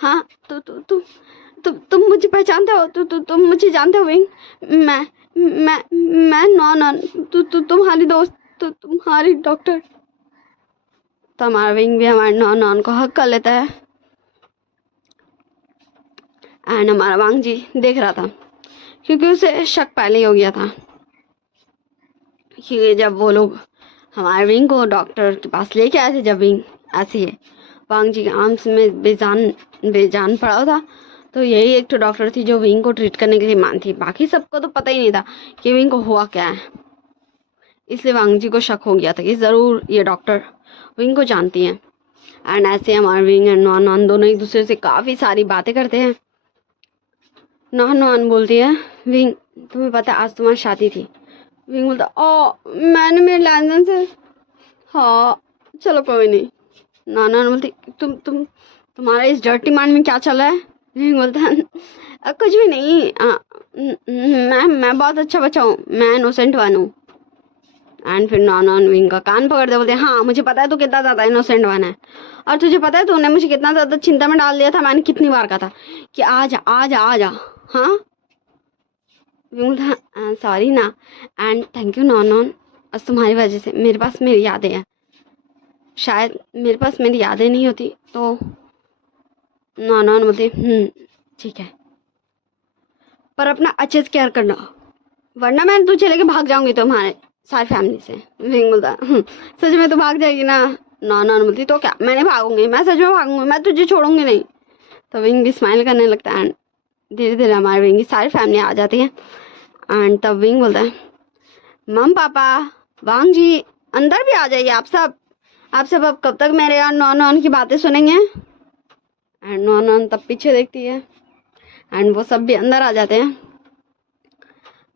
हाँ तो तुम मुझे पहचानते हो, तुम मुझे जानते हो विंग, मैं नॉन तुम्हारी दोस्त, तुम्हारी डॉक्टर। तो हमारा विंग भी हमारे नॉन को हक कर लेता है एंड हमारा वांगजी देख रहा था क्योंकि उसे शक पहले ही हो गया था कि जब वो लोग हमारे विंग को डॉक्टर के पास लेके आए थे, जब विंग ऐसी है वांगजी के आर्म्स में बेजान पड़ा था, तो यही एक तो डॉक्टर थी जो विंग को ट्रीट करने के लिए मान थी, बाकी सबको तो पता ही नहीं था कि विंग को हुआ क्या है। इसलिए वांगजी को शक हो गया था कि ज़रूर ये डॉक्टर विंग को जानती हैं। एंड ऐसे हमारे विंग एंड नॉन दोनों एक दूसरे से काफ़ी सारी बातें करते हैं। नॉन बोलती है विंग तुम्हें पता है आज तुम्हारी शादी थी। विंग बोलता मैंने मेरे लैंसन से, हाँ चलो कोई नहीं। नॉन बोलती तुम्हारा इस डर्टी माइंड में क्या चल रहा है। विंग बोलता कुछ भी नहीं, मैं बहुत अच्छा बच्चा हूँ, मैं इनोसेंट वन हूँ। एंड फिर नॉन विंग का कान पकड़ते बोलते हाँ मुझे पता है तू कितना ज़्यादा इनोसेंट वन है, और तुझे पता है तूने मुझे कितना ज़्यादा चिंता में डाल दिया था, मैंने कितनी बार कहा था कि आ जा। हाँ सॉरी ना एंड थैंक यू नॉन, बस तुम्हारी वजह से मेरे पास मेरी यादें हैं, शायद मेरे पास मेरी यादें नहीं होती तो। नॉन बोलते ठीक है पर अपना अच्छे से केयर करना, वरना मैं तुझे लेके भाग जाऊंगी तुम्हारे सारी फैमिली से। विंग बोलता सच में तो भाग जाएगी ना। नॉन बोलती तो क्या मैं नहीं भागूंगी, मैं सच में भागूंगी, मैं तुझे छोड़ूंगी नहीं। तो विंग भी स्माइल करने लगता है एंड धीरे धीरे हमारे विंग की सारी फैमिली आ जाती है। एंड तब विंग बोलता है मम पापा वांगजी अंदर भी आ जाइए आप सब अब कब तक मेरे और नॉन की बातें सुनेंगे। एंड नॉन तब पीछे देखती है एंड वो सब भी अंदर आ जाते हैं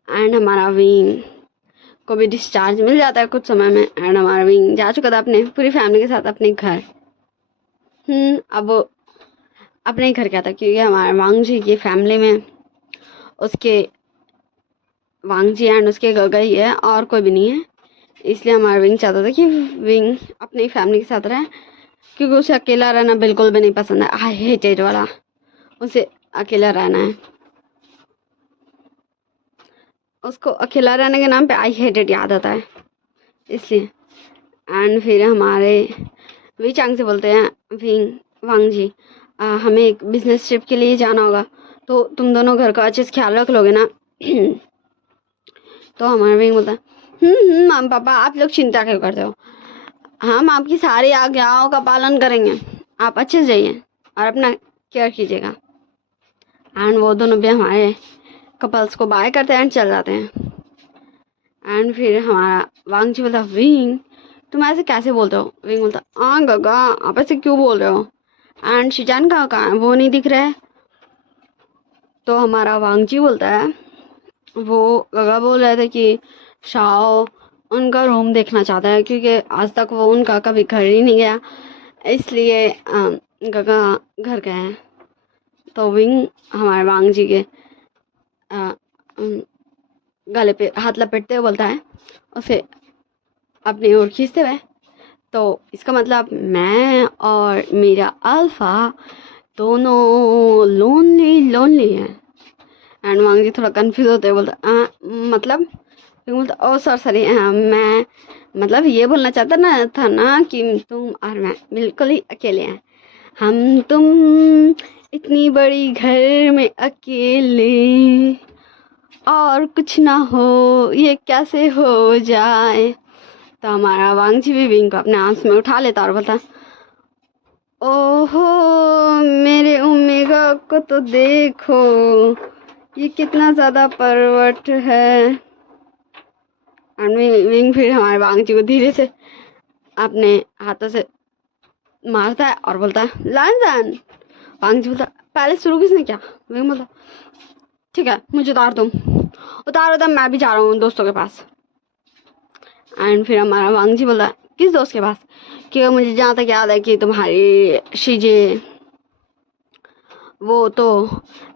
एंड हमारा विंग को भी डिस्चार्ज मिल जाता है कुछ समय में एंड हमारा विंग जा चुका था अपने पूरी फैमिली के साथ अपने घर। अब वो अपने ही घर क्या था क्योंकि हमारे वांगजी की फैमिली में उसके वांगजी एंड उसके गगा ही है और कोई भी नहीं है, इसलिए हमारा विंग चाहता था कि विंग अपनी फैमिली के साथ रहे क्योंकि उसे अकेला रहना बिल्कुल भी नहीं पसंद है। आई हेट इट वाला, उसे अकेला रहना है, उसको अकेला रहने के नाम पे आई हेट इट याद आता है इसलिए। एंड फिर हमारे वी चांग से बोलते हैं विंग वांगजी हमें एक बिजनेस ट्रिप के लिए जाना होगा तो तुम दोनों घर का अच्छे से ख्याल रख लोगे ना। तो हमारा विंग बोलता है माम पापा आप लोग चिंता क्यों करते हो, हम आपकी सारी आज्ञाओं का पालन करेंगे, आप अच्छे से जाइए और अपना केयर कीजिएगा। एंड वो दोनों भी हमारे कपल्स को बाय करते हैं एंड चल जाते हैं। एंड फिर हमारा वांगजी बोलता विंग तुम ऐसे कैसे बोलते हो। विंग बोलता हाँ गगा आप ऐसे क्यों बोल रहे हो एंड शिजान कहाँ है, वो नहीं दिख रहा है। तो हमारा वांगजी बोलता है वो गगा बोल रहे थे कि शाओ उनका रूम देखना चाहता है क्योंकि आज तक वो उनका कभी घर ही नहीं गया, इसलिए गगा घर गए हैं। तो विंग हमारे वांगजी के गले पे हाथ लपेटते हुए बोलता है उसे अपनी ओर खींचते हुए, तो इसका मतलब मैं और मेरा अल्फा दोनों लोनली हैं। एंड वांगजी थोड़ा कंफ्यूज होते हुए बोलता मतलब बोलता ओ सॉरी मैं मतलब ये बोलना चाहता ना था ना कि तुम और मैं बिल्कुल ही अकेले हैं, हम तुम इतनी बड़ी घर में अकेले और कुछ ना हो ये कैसे हो जाए। तो हमारा वांगजी भी विंग को अपने आर्म्स में उठा लेता और बोलता ओहो मेरे ओमेगा को तो देखो ये कितना ज़्यादा परवट है। एंड विंग फिर हमारे वांगजी को धीरे से अपने हाथों से मारता है और बोलता है लांजन। वांगजी बोलता पहले शुरू किसने किया। विंग बोलता ठीक है मुझे उतार दो मैं भी जा रहा हूँ दोस्तों के पास। एंड फिर हमारा वांगजी बोलता किस दोस्त के पास, क्योंकि मुझे जहाँ तक याद है कि तुम्हारी शीजे वो तो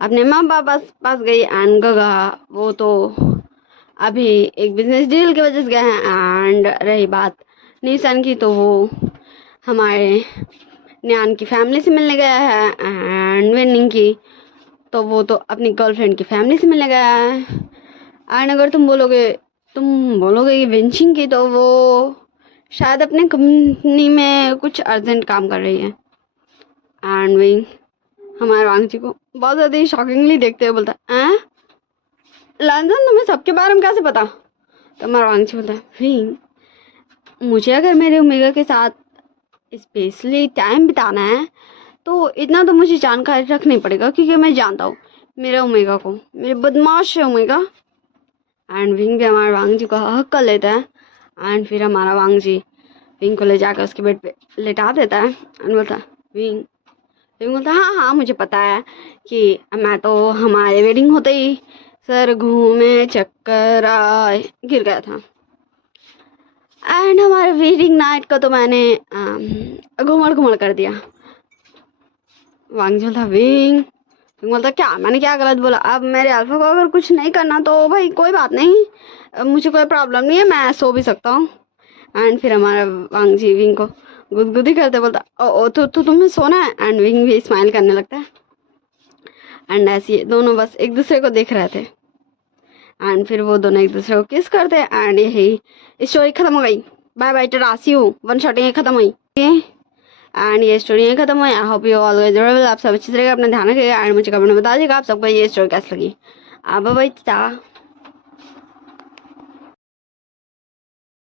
अपने माँ बाप पास गई एंड गगा वो तो अभी एक बिजनेस डील की वजह से गए हैं। एंड रही बात नीसन की तो वो हमारे न्यान की फैमिली से मिलने गया है एंड विनिंग की तो वो तो अपनी गर्लफ्रेंड की फैमिली से मिलने गया है। एंड अगर तुम बोलोगे कि विंचिंग की तो वो शायद अपने कंपनी में कुछ अर्जेंट काम कर रही है। एंड विंग हमारे वांगजी को बहुत ज़्यादा ही शॉकिंगली देखते हुए बोलता है लांजन तुम्हें सबके बारे में कैसे पता। तो हमारा वांगजी बोलता है विंग मुझे अगर मेरे ओमेगा के साथ स्पेशली टाइम बिताना है तो इतना तो मुझे जानकारी रखनी पड़ेगा क्योंकि मैं जानता हूँ मेरे ओमेगा को, मेरे बदमाश है ओमेगा। एंड विंग भी हमारे वांगजी को हक कर लेता है एंड फिर हमारा वांगजी विंग को ले जाकर उसके बेड पे लेटा देता है एंड बोलता है विंग बोलता हाँ मुझे पता है कि मैं तो हमारे वेडिंग होते ही सर घूमे चक्कर आए गिर गया था एंड हमारे वेडिंग नाइट को तो मैंने घूमड़ कर दिया। वांगजी बोलता विंग बोलता क्या मैंने क्या गलत बोला, अब मेरे अल्फा को अगर कुछ नहीं करना तो भाई कोई बात नहीं, मुझे कोई प्रॉब्लम नहीं है, मैं सो भी सकता हूँ। एंड फिर हमारा वांगजी विंग को गुदगुदी करते बोलता ओ तो तुम्हें सोना है। एंड विंग भी स्माइल करने लगता है एंड ऐसे दोनों बस एक दूसरे को देख रहे थे एंड फिर वो दोनों एक दूसरे को किस करते एंड यही स्टोरी खत्म हो गई। Bye bye tata see you, one shooting खत्म हुई एंड ये स्टोरी यहीं खत्म हुई। आई होप यू ऑलवेज आप सब अच्छी तरह अपना ध्यान रखिएगा एंड मुझे कमेंट में बता दीजिएगा आप सबको ये स्टोरी कैसी लगी। Bye bye Tata.